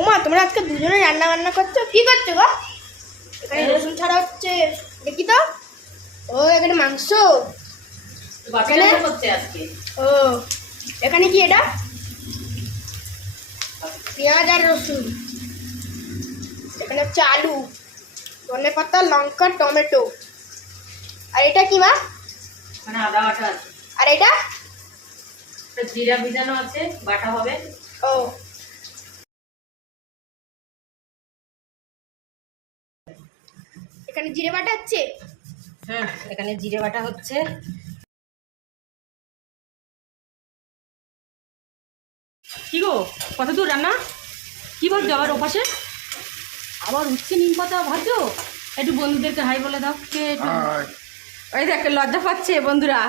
ওমা তোমরা আজকে দুজনে রান্না বান্না করছো, কি করছো গো? এখানে রসুন ছাড়া হচ্ছে, দেখি তো। ও এখানে মাংস, ও এখানে কি এটা? পেঁয়াজ আর রসুন, এখানে হচ্ছে আলু, ধনে পাতা, লঙ্কা, টমেটো। আর এটা কি মা? মানে আদা বাটা আছে। আর এটা জিরা ভিজানো আছে, বাটা হবে। ও এখানে জিরে বাটা হচ্ছে। হ্যাঁ, এখানে জিরে বাটা হচ্ছে। কি গো, কত দূর রান্না? কি বলছো আবার ওপাশে? আবার উচ্ছে নিম পাতা ভাজো। একটু বন্ধুদেরকে হাই বলে দাও। কে ওই দেখ লজ্জা পাচ্ছে বন্ধুরা।